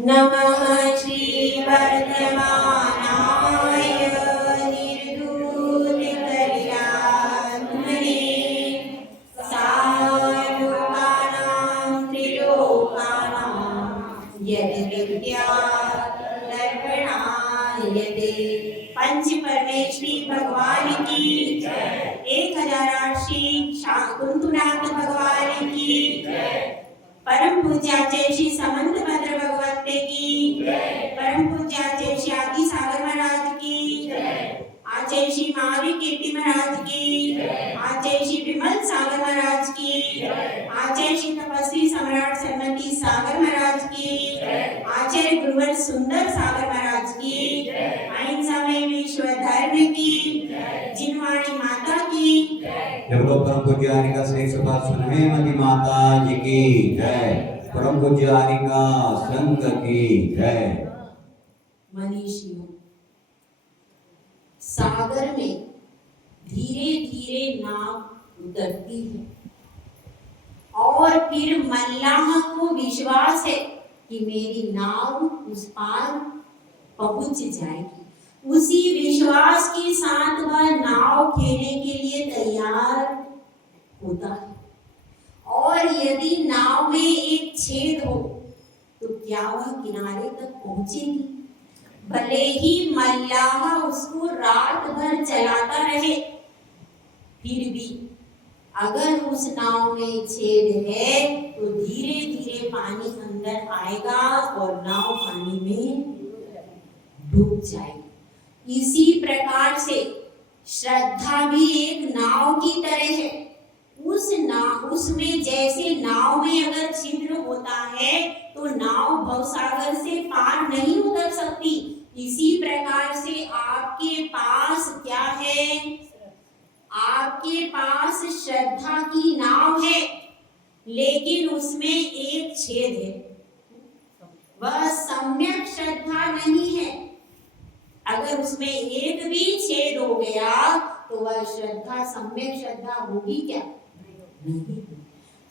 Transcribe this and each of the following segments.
नमः श्रीवर्धमानाय निर्धूतकल्यात्मने सालोकानां त्रिलोकानां यद्विद्यादर्पणायते। पंच परमेश्वरी भगवान की 1008 श्री कुंतुनाथ भगवान की, परम पूज्याचे श्री समंत भद्र भगवते की, परम पूज्याचे श्री आदि सागर महाराज की, आचार्य श्री महावीर कीर्ति महाराज की, आचार्य श्री विमल सागर महाराज की, आचार्य श्री तपस्वी सम्राट सरमती सागर महाराज की, आचार्य गुरुवर सुंदर सागर महाराज की, अहिंसा में विश्व धर्म की, जिनवाणी माता की, परम पूज्य आरिका शेख सुभाष सुनहेमती माता जी की जय। परम पूज्य आरिका संत की जय। मनीषियों, सागर में धीरे धीरे नाव उतरती है और फिर मल्लाह को विश्वास है कि मेरी नाव उस पार पहुंच जाएगी। उसी विश्वास के साथ वह नाव खेलने के लिए तैयार होता है और यदि नाव में एक छेद हो तो क्या वह किनारे तक पहुंचेगी? भले ही मल्लाह उसको रात भर चलाता रहे, फिर भी अगर उस नाव में छेद है तो धीरे धीरे पानी अंदर आएगा और नाव पानी में डूब जाएगी। इसी प्रकार से श्रद्धा भी एक नाव की तरह है। उसमें जैसे नाव में अगर छिद्र होता है तो नाव भवसागर से पार नहीं उतर सकती, इसी प्रकार से आपके पास क्या है? आपके पास श्रद्धा की नाव है, लेकिन उसमें एक छेद है। वह सम्यक श्रद्धा नहीं है। अगर उसमें एक भी छेद हो गया तो वह श्रद्धा सम्यक श्रद्धा होगी क्या? नहीं।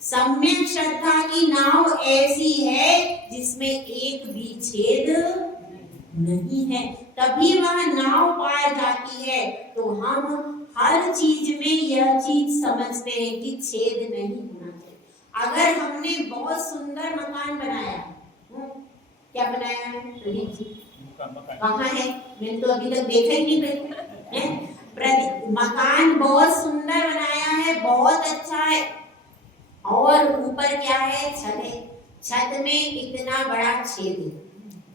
सम्यक श्रद्धा की नाव ऐसी है जिसमें एक भी छेद नहीं है, तभी वह नाव पार जाती है। तो हम हर चीज में यह चीज समझते हैं कि छेद नहीं होना चाहिए। अगर हमने बहुत सुंदर मकान बनाया, क्या बनाया है प्रदीप जी? कहाँ है? मैंने तो अभी तक देखा ही नहीं। प्रदीप मकान बहुत सुंदर बनाया है, बहुत अच्छा है, और ऊपर क्या है? छत है। छत में इतना बड़ा छेद है,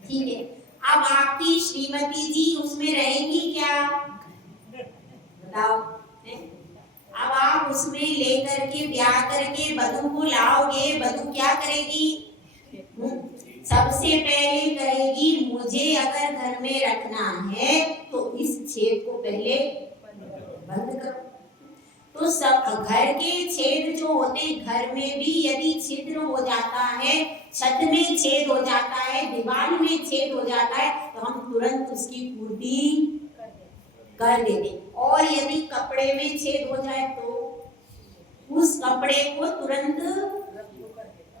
ठीक है। अब आपकी श्रीमती जी उसमें रहेंगी क्या? बताओ। अब आप उसमें लेकर के ब्याह करके वधू को लाओगे, वधू क्या करेगी? सबसे पहले कहेगी मुझे अगर घर में रखना है तो इस छेद को पहले बंद करो। तो सब घर के छेद जो होते, घर में भी यदि छिद्र हो जाता है, छत में छेद हो जाता है, दीवार में छेद हो जाता है, तो हम तुरंत उसकी पूर्ति कर देते। और यदि कपड़े में छेद हो जाए तो उस कपड़े को तुरंत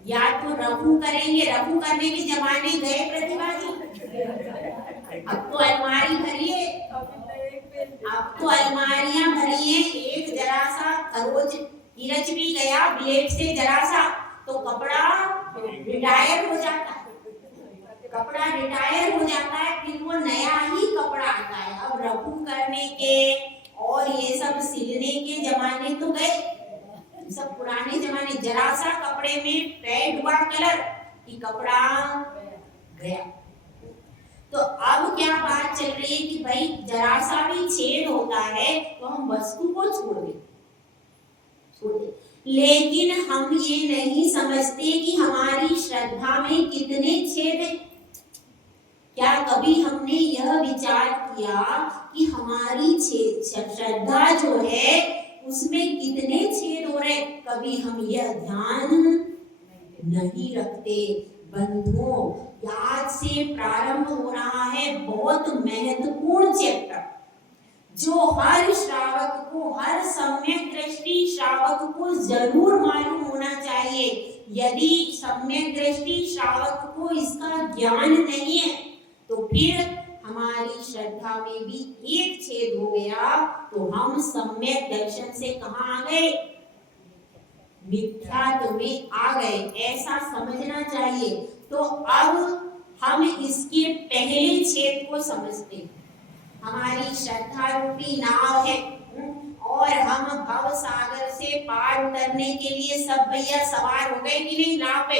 या तो रफू करेंगे। रफू करने के जमाने गए प्रतिभा जी? अब तो अलमारी भरिए, अब तो अलमारियां भरी हैं। एक जरा सा खरोच गिरच भी गया ब्लेड से जरा सा तो कपड़ा रिटायर हो जाता है, कपड़ा रिटायर हो जाता है, फिर वो नया ही कपड़ा आता है। अब रफू करने के और ये सब सिलने के जमाने तो गए, सब पुराने जमाने। जरा सा कपड़े में फेड हुआ कलर कि कपड़ा गया। तो अब क्या बात चल रही है कि भाई जरा सा भी छेद होता है तो हम वस्तु को छोड़ दे। लेकिन हम ये नहीं समझते कि हमारी श्रद्धा में कितने छेद हैं। क्या कभी हमने यह विचार किया कि हमारी श्रद्धा जो है उसमें कितने छेद हो रहे? कभी हम यह ध्यान नहीं रखते। बंधुओं, आज से प्रारंभ हो रहा है बहुत महत्वपूर्ण चैप्टर, जो हर श्रावक को, हर सम्यक दृष्टि श्रावक को जरूर मालूम होना चाहिए यदि सम्यक दृष्टि श्रावक को इसका ज्ञान नहीं है तो फिर हमारी श्रद्धा में भी एक छेद हो गया, तो हम सम्यक दर्शन से कहाँ आ गए? मिथ्यात्व में आ गए, ऐसा समझना चाहिए। तो अब हम इसके पहले छेद को समझते हैं। हमारी श्रद्धा रूपी नाव है और हम भव सागर से पार उतरने के लिए सब भैया सवार हो गए कि नहीं? नाव पे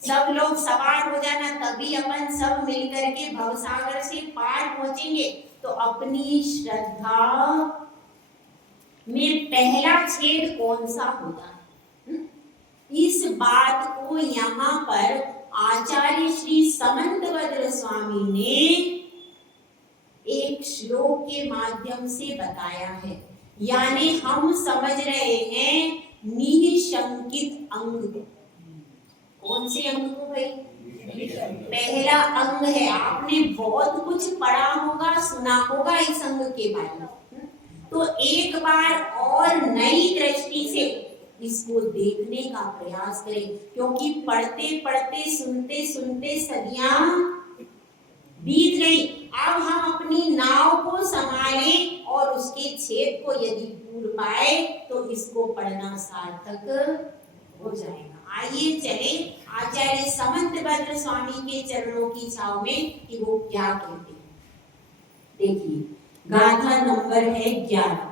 सब लोग सवार हो जाना, तभी अपन सब मिलकर के भव सागर से पार पहुंचेंगे। तो अपनी श्रद्धा में पहला छेद कौन सा होता है? इस बात को यहाँ पर आचार्य श्री समंतभद्र स्वामी ने एक श्लोक के माध्यम से बताया है। यानी हम समझ रहे हैं निःशंकित अंग। कौन से अंग को भाई? पहला अंग है। आपने बहुत कुछ पढ़ा होगा, सुना होगा इस अंग के बारे में। तो एक बार और नई दृष्टि से इसको देखने का प्रयास करें, क्योंकि पढ़ते पढ़ते सुनते सुनते सदियां बीत गई। अब हम अपनी नाव को संभालें और उसके छेद को यदि पूर पाए तो इसको पढ़ना सार्थक हो जाएगा। आइए चले आचार्य समंतभद्र स्वामी के चरणों की छाव में कि वो क्या कहते हैं। देखिए, गाथा नंबर है 11।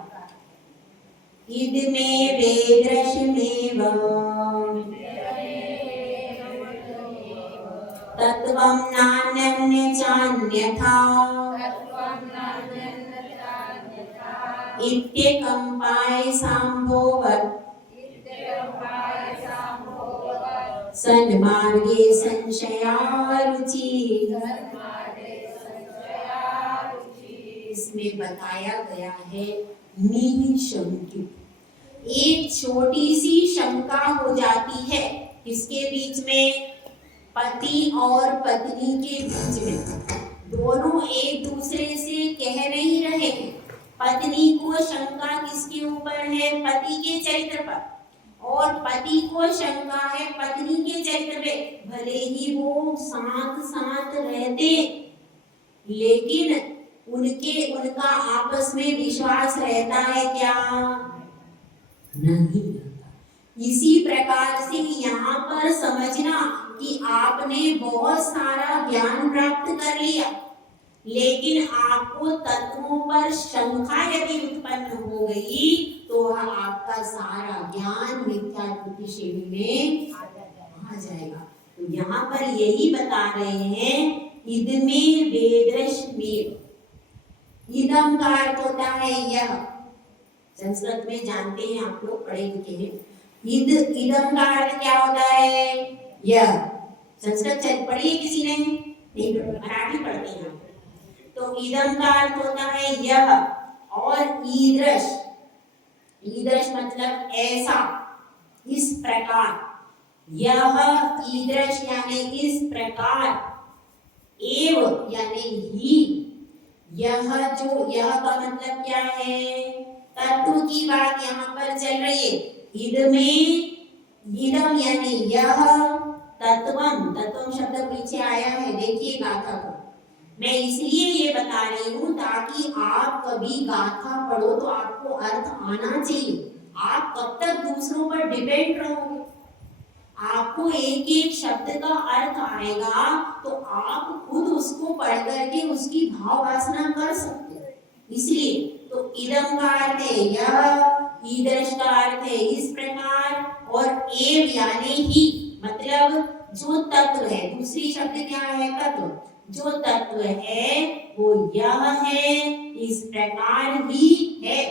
इद में वेदरश्मेव तत्वं नान्यं चान्यथा इत्येकं पायसाम्भोवत् सन्मार्गे संशयारुचि। इसमें बताया गया है निःशंकित। एक छोटी सी शंका हो जाती है किसके बीच में? पति और पत्नी के बीच में। दोनों एक दूसरे से कह नहीं रहे हैं। पत्नी को शंका किसके ऊपर है? पति के चरित्र पर। और पति को शंका है पत्नी के चरित्र में। भले ही वो साथ साथ रहते, लेकिन उनका आपस में विश्वास रहता है क्या? नहीं। इसी प्रकार से यहाँ पर समझना कि आपने बहुत सारा ज्ञान प्राप्त कर लिया, लेकिन आपको तत्वों पर शंका यदि उत्पन्न हो गई तो आपका सारा ज्ञान मिथ्यात्व की श्रेणी में आ जाएगा। तो यहाँ पर यही बता रहे हैं, इदमे वेदरश्मेव। इदम का अर्थ होता है यह। संस्कृत में जानते हैं आप लोग, पढ़े लिखे हैं। इदम का अर्थ क्या होता है? यह। संस्कृत पढ़ी है किसी ने? नहीं, मराठी पढ़ते हैं। तो इदम का अर्थ होता है यह, और ईदृश। ईदृश मतलब ऐसा, इस प्रकार। यह ईदृश यानी इस प्रकार, एव यानी ही। यह का मतलब क्या है? तत्व की बात यहाँ पर चल रही है। इदम यानी यह, तत्वम शब्द पीछे आया है, देखिए गाथा को। मैं इसलिए ये बता रही हूँ ताकि आप कभी गाथा पढ़ो तो आपको अर्थ आना चाहिए। आप कब तक दूसरों पर डिपेंड रहोगे? आपको एक एक शब्द का अर्थ आएगा तो आप खुद उसको पढ़ करके उसकी भाव वासना कर सकते हो। इसलिए तो इदम का अर्थ है यह, ईदृश का अर्थ है इस प्रकार, और एव यानी ही, मतलब जो तत्व है। दूसरी शब्द क्या है? तत्व। जो तत्व है वो यह है, इस प्रकार ही है।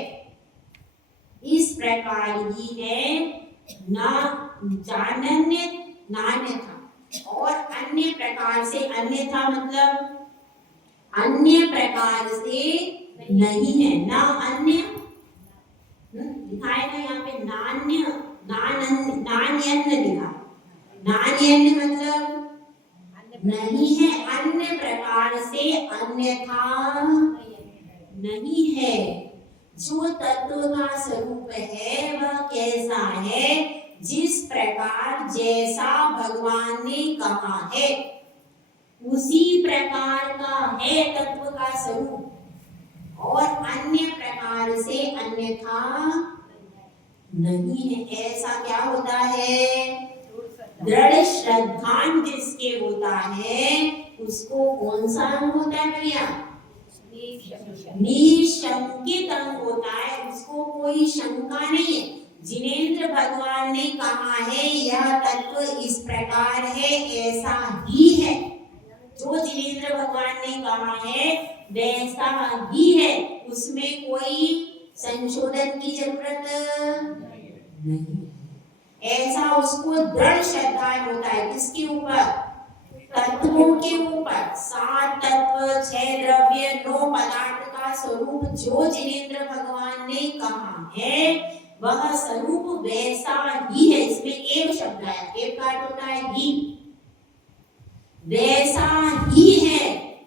इस प्रकार ही है, ना जानन्य नान्यथा। और अन्य प्रकार से, अन्यथा मतलब अन्य प्रकार से नहीं है। ना अन्य लिखा है ना यहाँ पे, नान्य नान्यन्न लिखा। नान्यन्न मतलब नहीं है, अन्य प्रकार से, अन्यथा नहीं है। जो तत्व का स्वरूप है वह कैसा है? जिस प्रकार जैसा भगवान ने कहा है उसी प्रकार का है तत्व का स्वरूप और अन्य प्रकार से अन्यथा नहीं है। ऐसा क्या होता है? दृढ़ श्रद्धान जिसके होता है उसको कौन सा अंग होता है भैया? निशंकित अंग होता है, उसको कोई शंका नहीं है। जिनेंद्र भगवान ने कहा है यह तत्व इस प्रकार है, ऐसा ही है। जो जिनेंद्र भगवान ने कहा है वैसा ही है, उसमें कोई संशोधन की जरूरत नहीं। ऐसा उसको दृढ़ श्रद्धा होता है। किसके ऊपर? तत्वों के ऊपर। 7 तत्व, 6 द्रव्य, 9 पदार्थ का स्वरूप जो जिनेंद्र भगवान ने कहा है वह स्वरूप वैसा ही है। इसमें एक शब्द आया, एक का होता है ही, वैसा ही है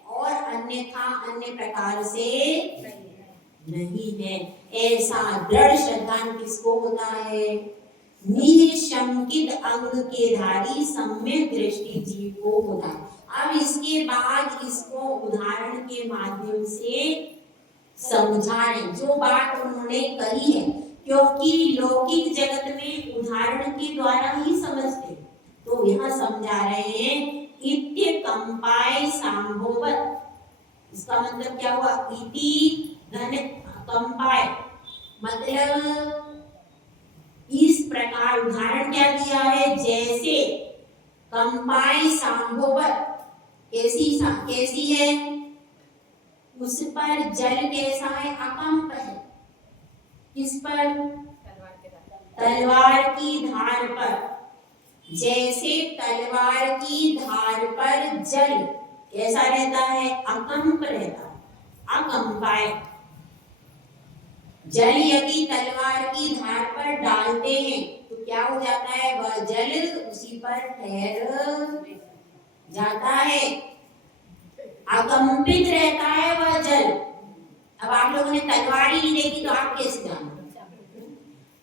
और अन्यथा अन्य प्रकार से नहीं है। ऐसा दृढ़ श्रद्धा किसको होता है? निशंकित अंग के धारी सम्यक दृष्टि जीव को होता है। अब इसके बाद इसको उदाहरण के माध्यम से समझाएं जो बात उन्होंने कही है, क्योंकि लौकिक जगत में उदाहरण के द्वारा ही समझते, तो यहाँ समझा रहे हैं इत्य कंपाय सांभोवत। इसका मतलब क्या हुआ? इति धन कंपाय, मतलब इस प्रकार उदाहरण क्या दिया है? जैसे कंपाय सांभोवत, कैसी है? उस पर जल कैसा है? अकंप है। किस पर? तलवार की धार पर। जैसे तलवार की धार पर जल कैसा रहता है? अकंप रहता है, अकंपाय। जल यदि तलवार की धार पर डालते हैं तो क्या हो जाता है? वह जल उसी पर ठहर जाता है, अकंपित रहता है वह जल। अब आप लोगों ने तलवार ही नहीं देखी तो आप कैसे जानते?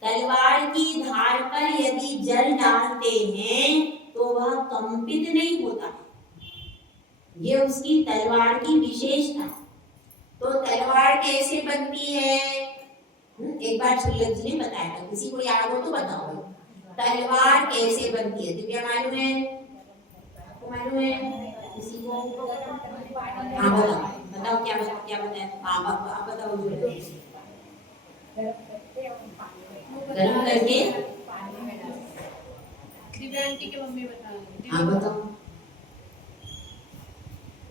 तलवार की धार पर यदि जल डालते हैं तो वह कंपित नहीं होता, ये उसकी तलवार की विशेषता। तो तलवार कैसे बनती है? एक बार छुल्लक जी ने बताया था, किसी को याद हो तो बताओ तलवार कैसे बनती है। तो क्या मालूम है? आपको मालूम है? किसी को? हाँ बताओ क्या बताया? हाँ आप बताओ। गरम करके दिव्यांटी की मम्मी बता रही थी। हाँ बताओ।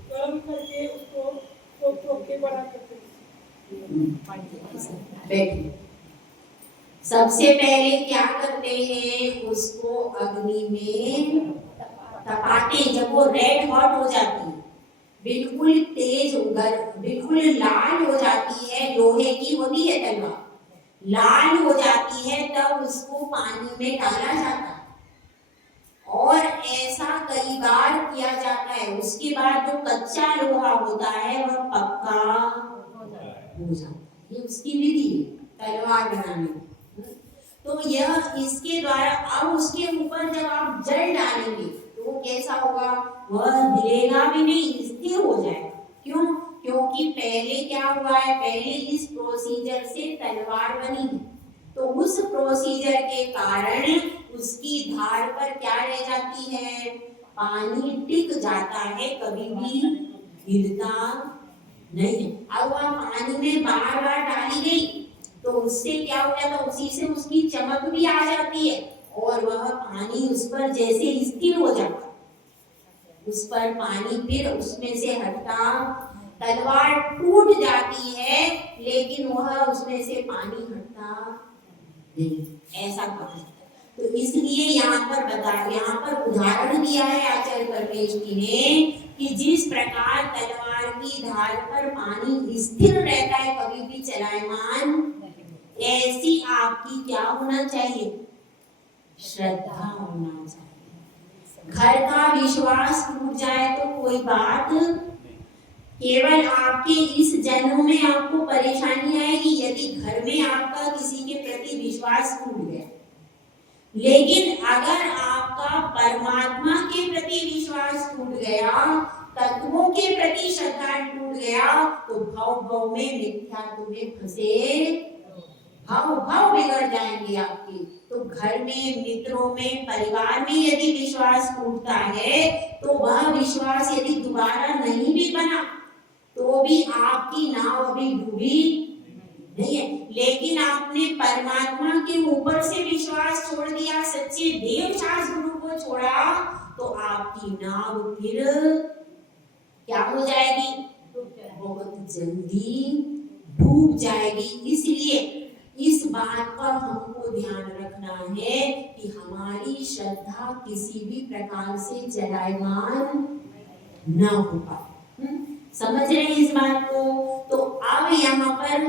गरम करके उसको ठोक के बड़ा करते हैं। बैठिए। सबसे पहले क्या करते हैं? उसको अग्नि में तपाते। जब वो रेड हॉट हो जाती है, बिल्कुल तेज बिल्कुल लाल हो जाती है, लोहे की होती है तलवार, लाल हो जाती है, तब उसको पानी में डाला जाता है। और ऐसा कई बार किया जाता है। उसके बाद जो कच्चा लोहा होता है वह पक्का हो जाता है। ये उसकी विधि है तलवार बनाने की। तो यह इसके द्वारा अब उसके ऊपर जब आप जल डालेंगे तो वो कैसा होगा? वह हिलेगा भी नहीं, स्थिर हो जाएगा। क्यों? क्योंकि पहले क्या हुआ है? पहले इस प्रोसीजर से तलवार बनी है, तो उस प्रोसीजर के कारण उसकी धार पर क्या रह जाती है? पानी टिक जाता है, कभी भी हिलता नहीं। अब वह पानी में बार बार डाली गई तो उससे क्या हो जाता? उसी से उसकी चमक भी आ जाती है और वह पानी उस पर जैसे स्थिर हो जाता, उस पर पानी फिर उसमें से हटता, तलवार टूट जाती है लेकिन वह उसमें से पानी हटता नहीं। ऐसा कहा। तो इसलिए यहाँ पर उदाहरण दिया है आचार्य परमेश्वरी ने कि जिस प्रकार तलवार की धार पर पानी स्थिर रहता है, कभी भी चलायमान, ऐसी आपकी क्या होना चाहिए? श्रद्धा होना चाहिए। घर का विश्वास टूट जाए तो कोई बात, केवल आपके इस जन्म में आपको परेशानी आएगी यदि घर में आपका किसी के प्रति विश्वास टूट गया। लेकिन अगर आपका परमात्मा के प्रति विश्वास टूट गया, तत्वों के प्रति श्रद्धा टूट गया, तो भाव भाव में मिथ्यात्व में फंसे भाव भाव बिगड़ जाएंगे आपके। तो घर में, मित्रों में, परिवार में यदि विश्वास टूटता है, तो वह विश्वास यदि दोबारा नहीं भी बना, तो भी आपकी नाव अभी डूबी नहीं है। लेकिन आपने परमात्मा के ऊपर से विश्वास छोड़ दिया, सच्चे देव शास्त्र गुरु को छोड़ा, तो आपकी नाव फिर क्या हो जाएगी? बहुत जल्दी डूब जाएगी। इसलिए इस बात पर हमको ध्यान रखना है कि हमारी श्रद्धा किसी भी प्रकार से जलायमान न हो पाए। समझ रहे हैं इस बात को? तो अब यहाँ पर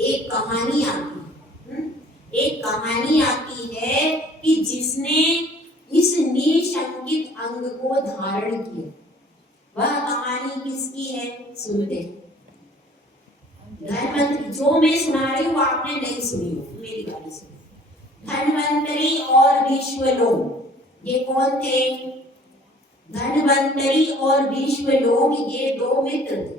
एक कहानी आती है। एक कहानी आती है कि जिसने इस निशंकित अंग को धारण किया। वह कहानी किसकी है? सुनते हैं। धन्वंतरी, जो मैं सुना रही हूँ आपने नहीं सुनी हो, मेरी बात सुनो। धन्वंतरी और विश्वलोक, ये कौन थे? धन्वंतरी और विश्वलोक, ये दो मित्र थे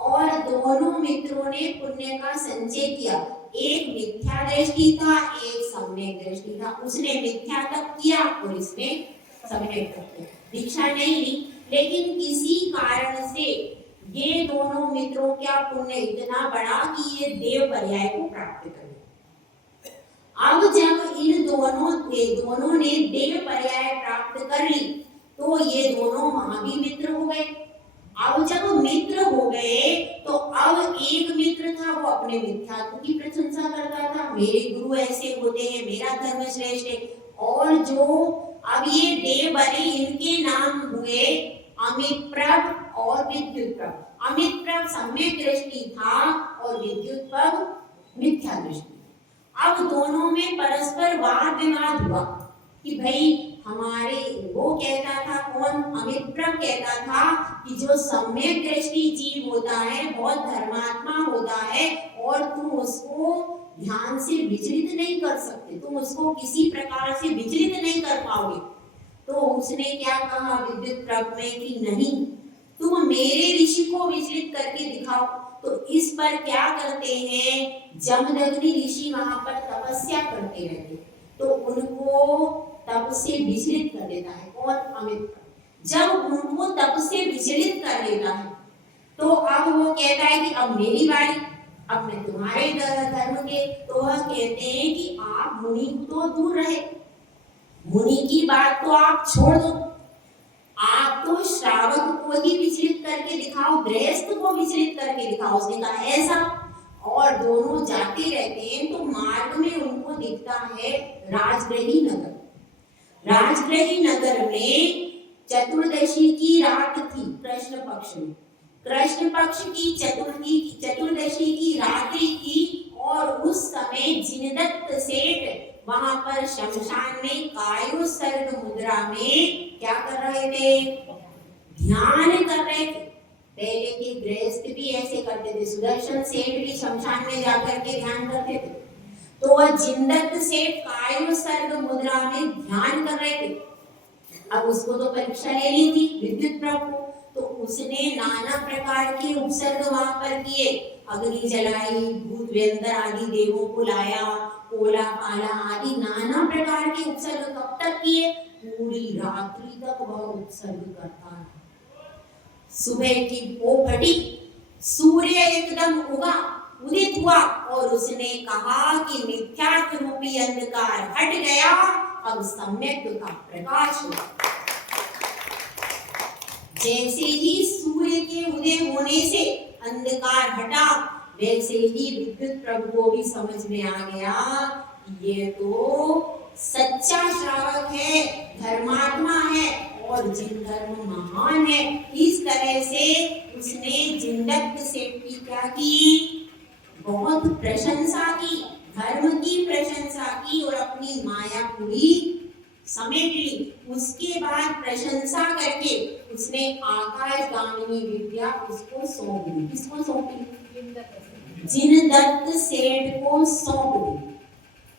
और दोनों मित्रों ने पुण्य का संचय किया। एक मिथ्या दृष्टि था, एक सम्यक दृष्टि था। उसने मिथ्या तप किया और इसने सम्यक तप किया। दीक्षा नहीं ली, लेकिन किसी कारण से ये दोनों मित्रों का पुण्य इतना बड़ा कि ये देव पर्याय को प्राप्त कर लिया। अब जब इन दोनों ने देव पर्याय प्राप्त कर ली, तो ये दोनों महावीर मित्र हो गए। अब जब मित्र हो गए, तो अब एक मित्र था, वो अपने मिथ्यात्व की प्रशंसा करता था, मेरे गुरु ऐसे होते हैं, मेरा धर्म श्रेष्ठ है। और जो अब ये देव बने, इनके नाम हुए अमित प्रभ और विद्युत प्रभ। अमित प्रभ सम्यक दृष्टि था और विद्युत प्रभ मिथ्या दृष्टि। अब दोनों में परस्पर वाद विवाद हुआ कि भाई हमारे, वो कहता था, कौन? अमित प्रभ कहता था कि जो सम्यक दृष्टि जीव होता है बहुत धर्मात्मा होता है और तुम उसको ध्यान से विचलित नहीं कर सकते, तुम उसको किसी प्रकार से विचलित नहीं कर पाओगे। तो उसने क्या कहा विद्युत प्रभ में कि नहीं, तुम मेरे ऋषि को विचलित करके दिखाओ। तो इस पर क्या करते हैं, जमदग्नि ऋषि वहां पर तपस्या करते रहते, तो उनको तप से विचलित कर देता है। कौन? अमित प्रभ। जब उनको तप से विचलित कर देता है, तो अब वो कहता है कि अब मेरी बारी, अब मैं तुम्हारे धर्म के। तो वह कहते हैं कि आप मुनि तो दूर रहे, मुनि की बात तो आप छोड़ दो, आप तो श्रावक को ही विचलित करके दिखाओ, गृहस्थ को विचलित करके दिखाओ। उसने कहा ऐसा। और दोनों जाते रहते हैं, तो मार्ग में उनको दिखता है राजगृही नगर। राजगृही नगर में चतुर्दशी की रात थी, कृष्ण पक्ष में। कृष्ण पक्ष की चतुर्दशी की रात्रि थी और उस समय जिनदत्त सेठ वहां पर शमशान में कायोत्सर्ग मुद्रा में क्या कर रहे थे? ध्यान कर रहे थे। पहले के गृहस्थ भी ऐसे करते थे, सुदर्शन सेठ भी शमशान में जाकर के ध्यान करते थे। तो वह जिनदत्त सेठ कायोत्सर्ग मुद्रा में ध्यान कर रहे थे। अब उसको तो परीक्षा लेनी थी विद्युत प्रभ को, तो उसने नाना प्रकार के उपसर्ग वहां पर किए। अग्नि जलाई, भूत व्यंतर आदि देवों को लाया, कोला पाला आदि नाना प्रकार के उपसर्ग कब तक किए? पूरी रात्रि तक वह उपसर्ग करता रहा। सुबह की वो फटी, सूर्य एकदम उदित हुआ और उसने कहा कि मिथ्यात्व रूपी अंधकार हट गया, अब सम्यक का प्रकाश हुआ। जैसे ही सूर्य के उदय होने से अंधकार हटा, वैसे ही विद्युत प्रभु को भी समझ में आ गया ये तो सच्चा श्रावक है, धर्मात्मा है और जिन धर्म महान है। इस तरह से उसने जिनदत्त सेठ की क्या की? बहुत प्रशंसा की, धर्म की प्रशंसा की और अपनी माया पूरी समेट ली। उसके बाद प्रशंसा करके उसने आकाशगामिनी विद्या उसको सौंप दी। किसको सौंपी? जिनदत्त सेठ को सौंप दी।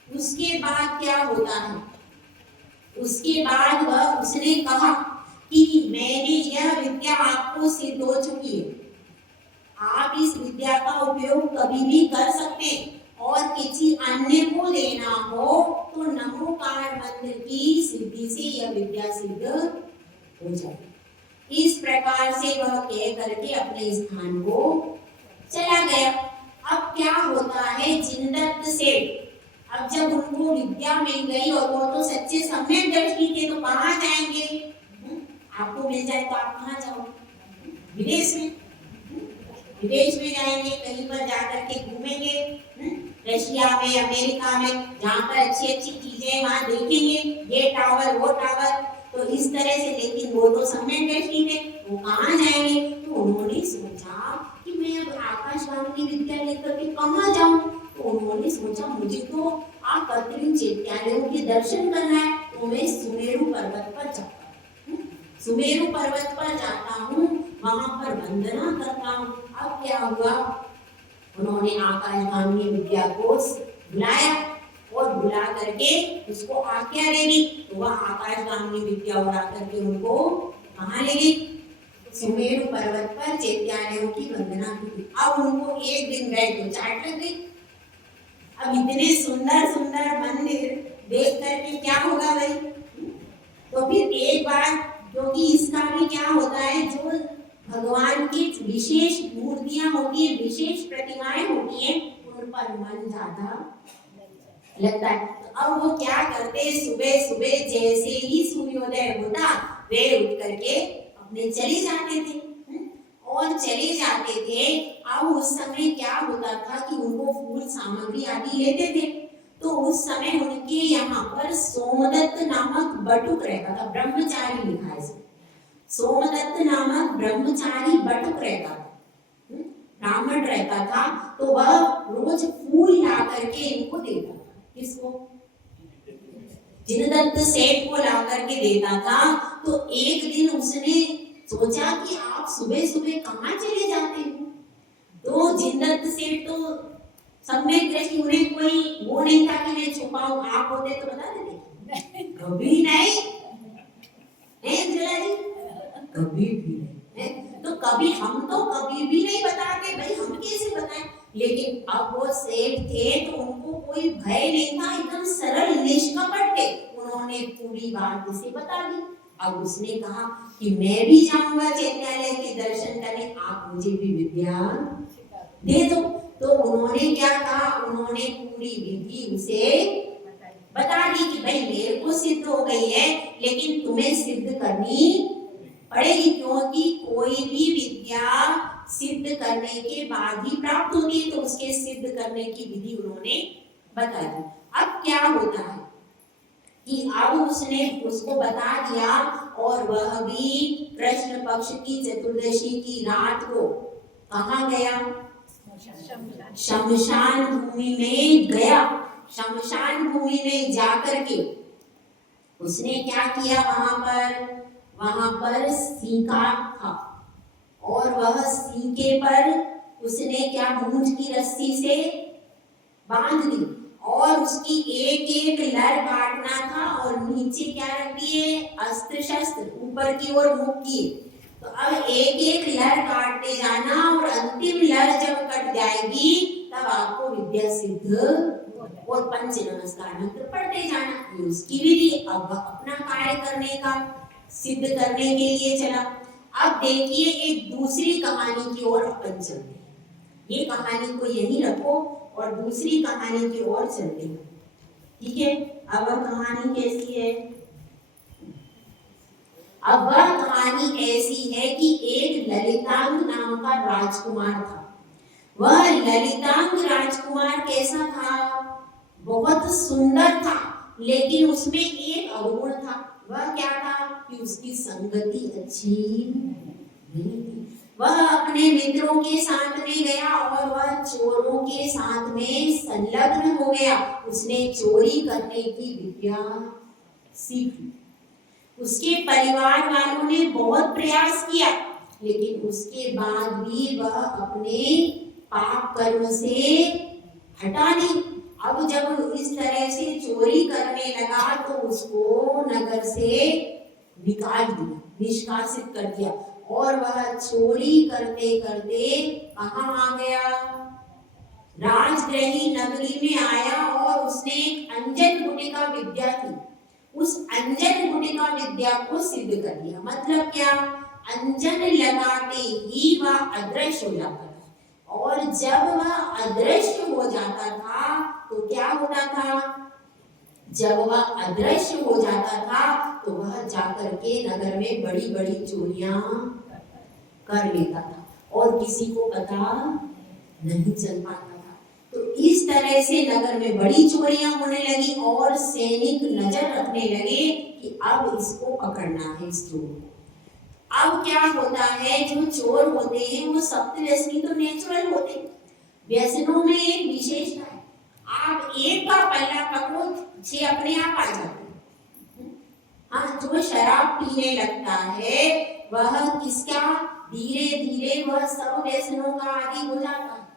उसके बाद क्या होता है? उसके बाद उसने कहा कि मैंने यह विद्या आपको सिद्ध हो चुकी है, आप इस विद्या का उपयोग कभी भी कर सकते हैं, और किसी अन्य को देना हो तो नमोकार मंत्र की सिद्धि से यह विद्या सिद्ध हो जाए। इस प्रकार से वह कह करके अपने स्थान को चला गया। अब क्या होता है, जिनदत्त सेठ, अब जब उनको विद्या मिल गई और वो तो सच्चे सम्यक दर्शी थे, तो कहाँ जाएंगे? आपको मिल जाए तो आप कहाँ जाओगे? विदेश में। विदेश में जाएंगे, कहीं पर जाकर के घूमेंगे, रशिया में, अमेरिका में, जहाँ पर अच्छी अच्छी चीजें वहाँ देखेंगे, ये टावर वो टावर, तो इस तरह से। लेकिन वो तो सम्यक दर्शी थे, वो कहाँ जाएंगे? तो उन्होंने सोचा कि मैं अब आकाशवाणी विद्या लेकर के कहाँ जाऊँ? तो उन्होंने सोचा मुझे तो आप अत्रि चैत्यालयों के दर्शन करना है, तो मैं सुमेरु पर्वत पर जाता हूँ। सुमेरु पर्वत पर जाता हूँ, वहां पर वंदना करता हूँ। अब क्या हुआ, उन्होंने आकाशवाणी विद्या को बुलाया और बुला करके उसको आज्ञा दे दी, तो वह आकाशवाणी विद्या उड़ा करके उनको कहाँ ले गई? सुमेरु पर्वत पर चैत्यालयों की वंदना की। अब उनको एक दिन गए तो चाट लग गई। अब इतने सुंदर सुंदर मंदिर देख करके क्या होगा भाई? तो फिर एक बार, क्योंकि इसका भी क्या होता है, जो भगवान की विशेष मूर्तियां होती है, विशेष प्रतिमाएं होती हैं, उन पर मन ज्यादा लगता है। तो अब वो क्या करते, सुबह सुबह जैसे ही सूर्योदय होता, वे उठ करके अपने चले जाते थे और चले जाते थे। अब उस समय क्या होता था कि उनको फूल सामग्री आदि लेते थे, तो उस समय उनके यहाँ पर सोमदत्त नामक बटुक रहता था, ब्रह्मचारी लिखा है इसमें। सोमदत्त नामक ब्रह्मचारी बटुक रहता था, ब्राह्मण रहता था, तो वह रोज फूल ला करके इनको देता था। किसको? जिनदत्त सेठ को ला करके देता था। तो एक दिन उसने सोचा कि आप सुबह सुबह कहाँ चले जाते हो? तो जिनदत्त सेठ तो सम्यक दृष्टि, उन्हें कोई वो नहीं था कि मैं छुपाऊं, आप होते तो बता देते। कभी नहीं है जला जी, कभी भी नहीं है। तो कभी हम तो कभी भी नहीं बताते भाई, हम कैसे बताएं? लेकिन अब वो सेठ थे तो उनको कोई भय नहीं था, एकदम सरल निष्कपट थे। उन्होंने पूरी बात उसे बता दी। अब उसने कहा कि मैं भी जाऊंगा चैत्यालय के दर्शन करने, आप मुझे भी विद्या दे दो। तो उन्होंने क्या कहा, उन्होंने पूरी विधि उसे बता दी कि भाई मेरे को सिद्ध हो गई है, लेकिन तुम्हें सिद्ध करनी पड़ेगी, क्योंकि कोई भी विद्या सिद्ध करने के बाद ही प्राप्त होती है। तो उसके सिद्ध करने की विधि उन्होंने बता दी। अब क्या होता है कि अब उसने उसको बता दिया, और वह भी कृष्ण पक्ष की चतुर्दशी की रात को कहाँ गया? शमशान भूमि में गया। शमशान भूमि में जाकर के उसने क्या किया, वहां पर सीका था, और वह सीके पर उसने क्या, मूंछ की रस्सी से बांध दी, और उसकी एक एक लर काटना था, और नीचे क्या रख दिए, अस्त्र शस्त्र ऊपर की ओर मुख किए। तो अब एक एक लर काटते जाना, और अंतिम लर जब कट जाएगी तब आपको विद्या सिद्ध, और पंच नमस्कार मंत्र पढ़ते जाना। ये उसकी विधि। अब अपना कार्य करने का, सिद्ध करने के लिए चला। अब देखिए एक दूसरी कहानी की ओर अपन चलते हैं। ये कहानी को यहीं रखो और दूसरी कहानी की ओर चलते हैं, ठीक है? अब वह कहानी कैसी है? अब वह कहानी ऐसी है कि एक ललितांग नाम का राजकुमार था। वह ललितांग राजकुमार कैसा था? बहुत सुंदर था, लेकिन उसमें एक अवगुण था। वह क्या था कि उसकी संगति अच्छी नहीं थी। वह अपने मित्रों के साथ में गया और वह चोरों के साथ में संलग्न हो गया। उसने चोरी करने की विद्या सीख ली। उसके परिवार वालों ने बहुत प्रयास किया, लेकिन उसके बाद भी वह अपने पाप कर्म से हटा नहीं। अब जब इस तरह से चोरी करने लगा तो उसको नगर से निकाल दिया, निष्कासित कर दिया। और वह चोरी करते करते कहाँ आ गया? राजगृही नगरी में आया और उसने एक अंजन गुटिका विद्या थी, उस अंजन गुटिका विद्या को सिद्ध कर लिया। मतलब क्या? अंजन लगाते ही वह अदृश्य हो जाता था, और जब वह अदृश्य हो जाता था तो क्या होता था? जब वह अदृश्य हो जाता था तो वह जाकर के नगर में बड़ी बड़ी चोरियां कर लेता था और किसी को पता नहीं चल पाता था। तो इस तरह से नगर में बड़ी चोरियां होने लगी और सैनिक नजर रखने लगे कि अब इसको पकड़ना है, इस चोर को। अब क्या होता है, जो चोर होते हैं वो सप्त व्यसनी तो नेचुरल होते हैं। व्यसनों में एक विशेषता है, आप एक का पल्ला पकड़ो, 6 अपने आप आ जाते हैं। हाँ, जो शराब पीने लगता है वह किसका? धीरे धीरे वह सब व्यसनों का आदी हो जाता है,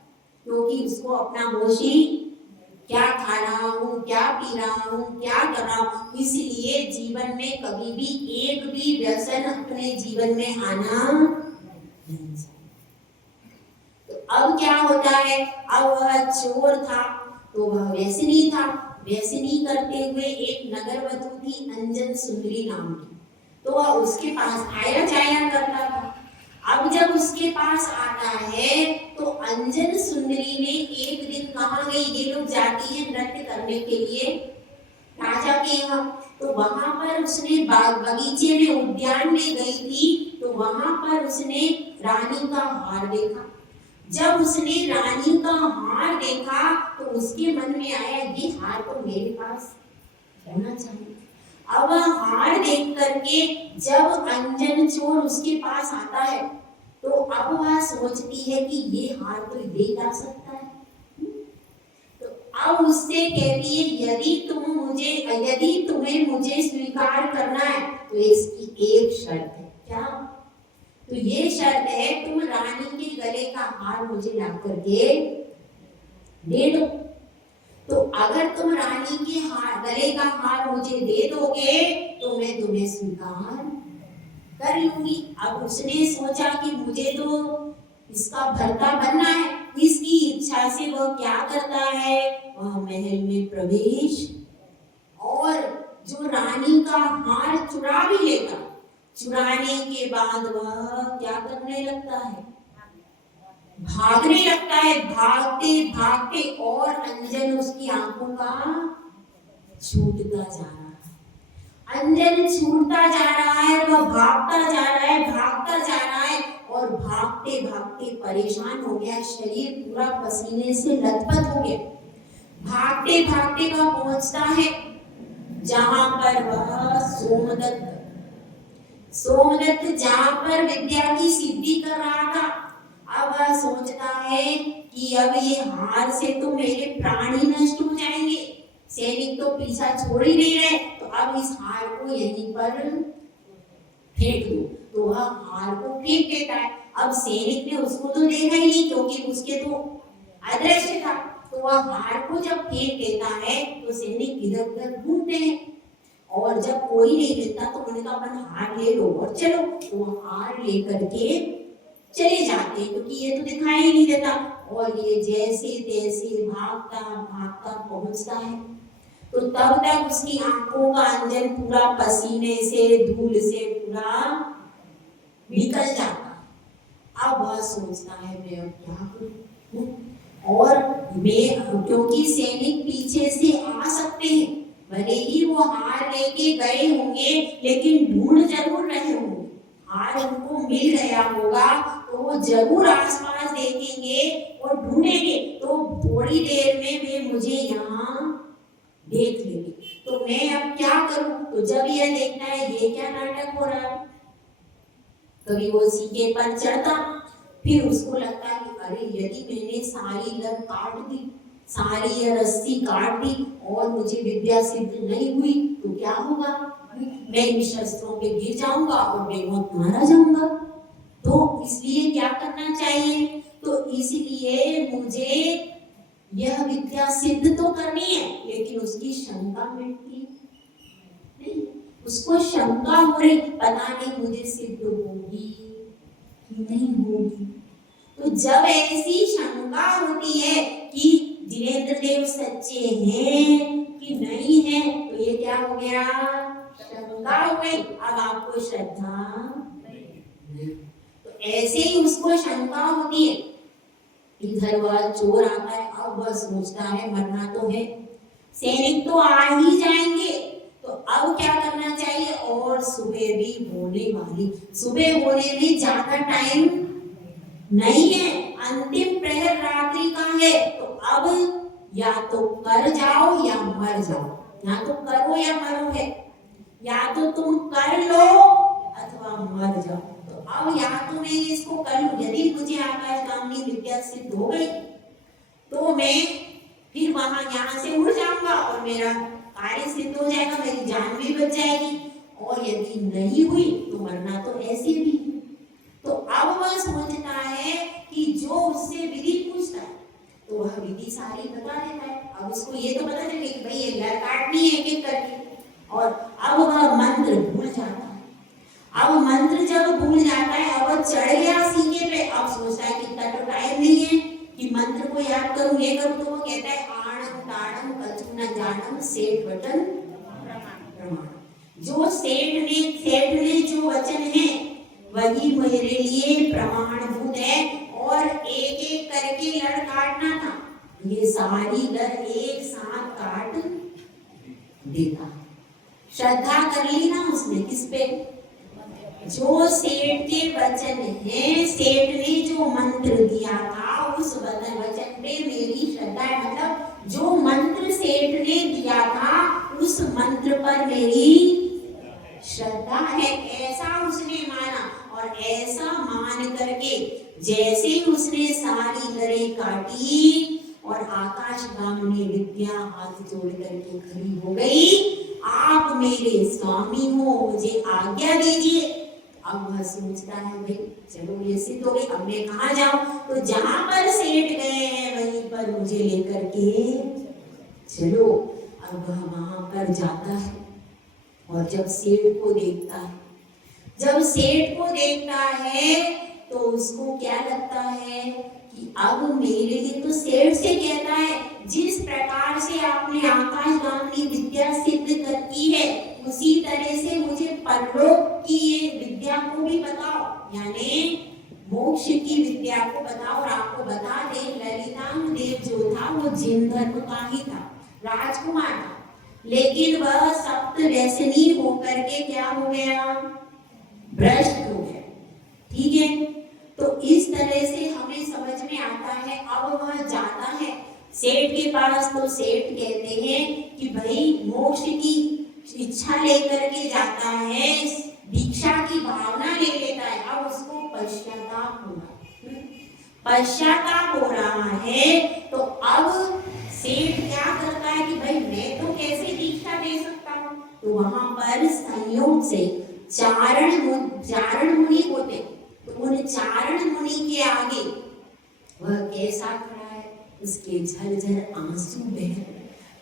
क्योंकि उसको अपना होश ही क्या खा रहा हूँ, क्या पी रहा हूँ, क्या कर रहा हूँ। इसलिए जीवन में कभी भी एक भी व्यसन अपने जीवन में आना नहीं चाहिए। तो अब क्या होता है, अब वह चोर था तो वह व्यसनी था। व्यसनी करते हुए एक नगरवधु थी अंजन सुंदरी नाम की, तो वह उसके पास आया जाया करता था। अब जब उसके पास आता है तो अंजन सुंदरी ने एक दिन कहाँ गई? ये लोग जाती है नृत्य करने के लिए राजा के यहाँ, तो वहां पर उसने बगीचे में, उद्यान में गई थी, तो वहां पर उसने रानी का हार देखा। जब उसने रानी का हार देखा तो उसके मन में आया ये हार तो मेरे पास होना चाहिए। अब हार देख करके जब अंजन चोर उसके पास आता है तो अब वह सोचती है कि ये हार तो दे जा सकता है। तो अब उससे कहती है यदि तुम्हें मुझे स्वीकार करना है तो इसकी एक शर्त है। क्या? तो ये शर्त है, तुम रानी के गले का हार मुझे ला करके दे दो। तो अगर तुम रानी के गले का हार मुझे दे दोगे तो मैं तुम्हें स्वीकार कर लूंगी। अब उसने सोचा कि मुझे तो इसका भर्ता बनना है, इसकी इच्छा से वह क्या करता है, वह महल में प्रवेश और जो रानी का हार चुरा भी लेता। चुराने के बाद वह क्या करने लगता है? भागने लगता है, भागते भागते, और अंजन उसकी आंखों का छूटता जा रहा है। अंजन छूटता जा रहा है, वह भागता जा रहा है, भागता जा रहा है, और भागते भागते परेशान हो गया, शरीर पूरा पसीने से लथपथ हो गया। भागते भागते वह पहुंचता है जहां पर वह सोमदत्त जहां पर विद्या की सिद्धि कर रहा था। अब वह सोचता है कि अब ये हार से तो मेरे प्राण ही नष्ट हो जाएंगे, सैनिक तो पीछा छोड़ ही नहीं रहे, तो अब इस हार को यहीं पर फेंक दो। तो वह हार को फेंक देता है। अब सैनिक ने उसको तो देखा ही नहीं, क्योंकि उसके तो अदृश्य था। तो वह हार को जब फेंक देता है तो सैनिक इधर उधर ढूंढते हैं, और जब कोई नहीं मिलता तो उन्होंने कहा अपन हार ले लो और चलो। तो हार लेकर के चले जाते हैं, क्योंकि ये तो दिखाई ही नहीं देता। और ये जैसे तैसे भागता भागता पहुंचता है, तो तब तक उसकी आंखों का अंजन पूरा पसीने से, धूल से पूरा निकल जाता है। अब वह सोचता है मैं अब क्या करूं, और मैं, क्योंकि सैनिक पीछे से आ सकते हैं, भले ही वो हार लेके गए होंगे लेकिन ढूंढ जरूर रहे होंगे। हार उनको मिल गया होगा तो वो जरूर आसपास देखेंगे और ढूंढेंगे, तो थोड़ी देर में वे मुझे यहाँ देख लेंगे। तो मैं अब क्या करूं? तो जब यह देखता है ये क्या नाटक हो रहा है, कभी वो सीके पर चढ़ता, फिर उसको लगता है कि अरे यदि मैंने सारी लत काट दी, सारी रस्सी काट दी और मुझे विद्या सिद्ध नहीं हुई तो क्या होगा? मैं इन शस्त्रों पे गिर जाऊंगा और बेमौत मारा जाऊंगा। तो इसलिए क्या करना चाहिए? तो इसलिए मुझे यह विद्या सिद्ध तो करनी है, लेकिन उसकी शंका मिटती नहीं। उसको शंका हो रही, पता नहीं मुझे सिद्ध होगी कि नहीं होगी। तो जब ऐसी शंका होती है कि धीरेन्द्र देव सच्चे हैं कि नहीं है, तो ये क्या हो गया, शंका हो गई। अब आपको श्रद्धा नहीं। तो ऐसे ही उसको शंका होती है, इधर वह चोर आता है, अब वह सोचता है मरना तो है, सैनिक तो आ ही जाएंगे, तो अब क्या करना चाहिए। और सुबह भी होने वाली, सुबह होने में ज्यादा टाइम नहीं है, अंतिम प्रहर रात्रि का है। तो अब या तो कर जाओ या मर जाओ, या तो करो या मरो है, या तो तुम कर लो अथवा मर जाओ। तो अब या तो मैं इसको कर लूं, यदि मुझे आकाशगामी विद्या सिद्ध हो गई तो मैं फिर वहां यहाँ से उड़ जाऊंगा और मेरा कार्य सिद्ध हो जाएगा, मेरी जान भी बच जाएगी। और यदि नहीं हुई तो मरना तो ऐसे भी। तो अब वह सोचता है कि जो उससे विधि पूछता है तो वह विधि सारी बता देता है। अब उसको ये तो पता चले कि भाई ये लड़ काटनी है एक-एक करके, और अब वह मंत्र भूल जाता है। अब मंत्र जब भूल जाता है, अब चढ़ गया सीने पे, अब सोचता है कि इतना तो टाइम नहीं है कि मंत्र को याद करूं, ये करूं। तो वो कहता है आणम ताणम कछु न जानम सेठ वचन प्रमाण। जो सेठ ने जो वचन है वही मेरे लिए प्रमाणभूत है, और एक एक करके लड़ काटना था, ये सारी लड़ एक साथ काट देता। श्रद्धा कर ली ना उसने किस पे, जो सेठ के वचन है, सेठ ने जो मंत्र दिया था उस वचन पे मेरी श्रद्धा है। मतलब जो मंत्र सेठ ने दिया था उस मंत्र पर मेरी श्रद्धा है, ऐसा उसने माना। और ऐसा मान करके जैसे ही उसने सारी लड़े काटी और आकाशगामिनी विद्या हाथ जोड़ करके खड़ी हो गई, आप मेरे स्वामी हो, मुझे आज्ञा दीजिए। अब वह सोचता है भाई चलो ये सिद्ध हो गई, अब मैं कहाँ जाऊं। तो जहां पर सेठ गए हैं वहीं पर मुझे लेकर के चलो। अब वह वहां पर जाता है और जब सेठ को देखता है, तो उसको क्या लगता है कि अब मेरे लिए तो सेठ से कहता है जिस प्रकार से आपने आकाशगामिनी विद्या सिद्ध की है उसी तरह से मुझे परलोक की ये विद्या को भी बताओ, यानी मोक्ष की विद्या को बताओ। और आपको बता दे ललितांग देव जो था वो जिन धर्म का ही था, राजकुमार था, लेकिन वह सप्त व्यसनी होकर के क्या हो गया, भ्रष्ट हो गया। ठीक है, तो इस तरह से हमें समझ में आता है। अब वह जाता है सेठ के पास, तो सेठ कहते हैं कि भाई मोक्ष की इच्छा लेकर के जाता है, दीक्षा की भावना ले लेता है। अब उसको पश्चाताप हो रहा है। तो अब सेठ क्या करता है कि भाई मैं तो कैसे दीक्षा दे सकता हूँ। तो वहां पर संयोग से चारण मुनि होते, तो उन चारण मुनि के आगे वह कैसा खड़ा है, उसके झरझर आंसू बह,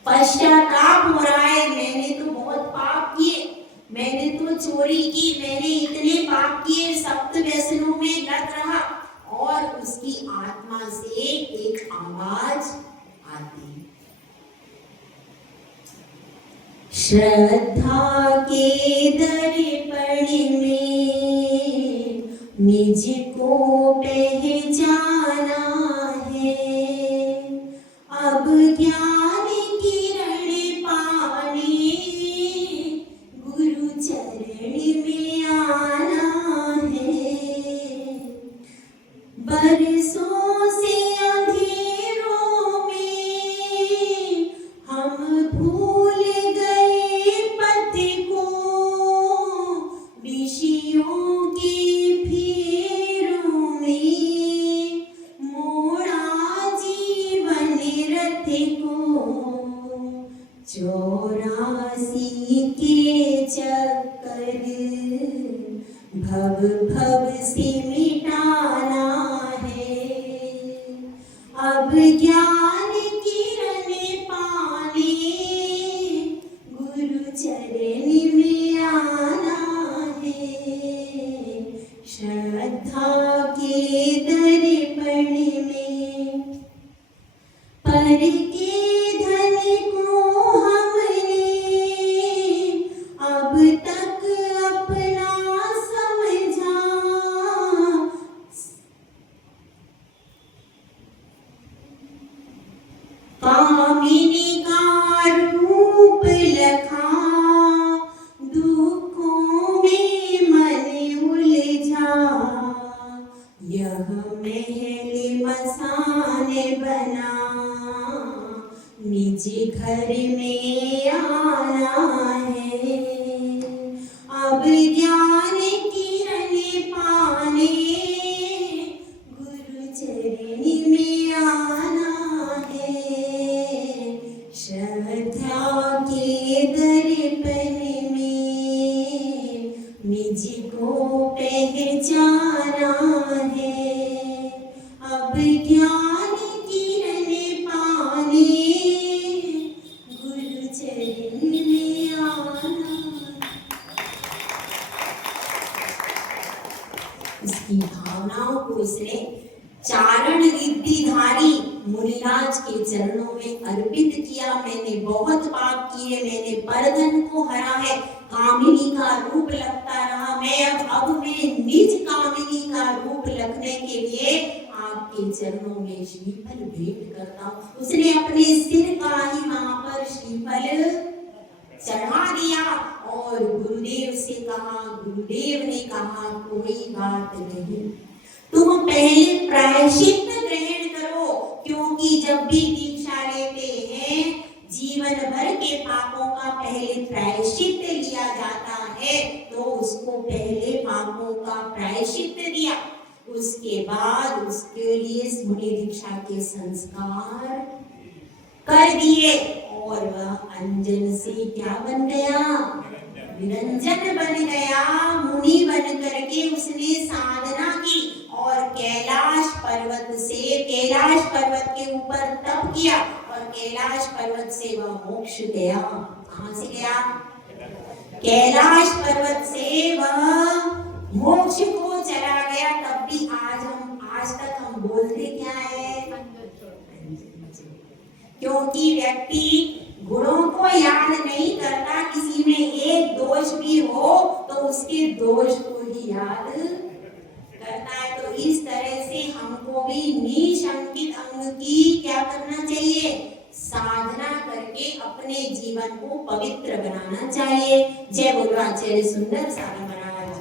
पश्चाताप हो रहा है। मैंने तो बहुत पाप किए, मैंने तो चोरी की, मैंने इतने पाप किए, सप्त व्यसनों में लग रहा। और उसकी आत्मा से एक आवाज आती है, श्रद्धा के दर्पण में निज को पहचाना है, अब ज्ञान किरण पाने गुरु चरण में आना है। बरसों से अंधेरों में हम भूल गए पथ को, विषयों के फेरों में मोड़ा जीवन रथ को, 84 के चक्कर भव से मिटाना है। अब ज्ञान की श्रद्धा के दर्पण में पर के धन को हमने अब तक अपना समझा। कामिनी का रूप लखा दुखों में मन उलझा। यह महल मसाने बना निज घर में आना है। अब ज्ञान किरण पाने गुरु चरण में आना है। श्रद्धा के दर्पण में निज को पहचाना है। अब ज्ञान किरण पाने गुरु चरण में आना। उसकी भावनाओं को उसने चारण रिद्धिधारी मुनिराज के चरणों में अर्पित किया। मैंने बहुत पाप किए, मैंने परधन को हरा है, कामिनी का रूप लगता रहा। अब मैं निज कामिनी का रूप लगने के लिए आपके चरणों में श्रीफल भेंट करता हूँ। उसने अपने सिर का ही वहां पर श्रीफल चढ़ा दिया और गुरुदेव से कहा, गुरुदेव ने कहा कोई बात नहीं, तुम पहले प्रायश्चित ग्रहण करो, क्योंकि जब भी दीक्षा लेते हैं जीवन भर के पापों का पहले प्रायश्चित लिया जाता है। तो उसको पहले पापों का प्रायश्चित दिया, उसके बाद उसके लिए मुनि दीक्षा के संस्कार कर दिए और वह अंजन से क्या बन गया, निरंजन बन गया। मुनि बन करके उसने साधना की और कैलाश पर्वत के ऊपर तप किया और कैलाश पर्वत से वह मोक्ष गया। कहां से गया? कैलाश पर्वत से वह मोक्ष को चला गया। तब भी आज तक हम बोलते क्या है? क्योंकि व्यक्ति गुणों को याद नहीं करता, किसी में एक दोष भी हो तो उसके दोष को ही याद करता है। तो इस तरह से हमको भी निशंकित अंग की क्या करना चाहिए? साधना करके अपने जीवन को पवित्र बनाना चाहिए। जय बोलो आचार्य सुंदर सारा महाराज।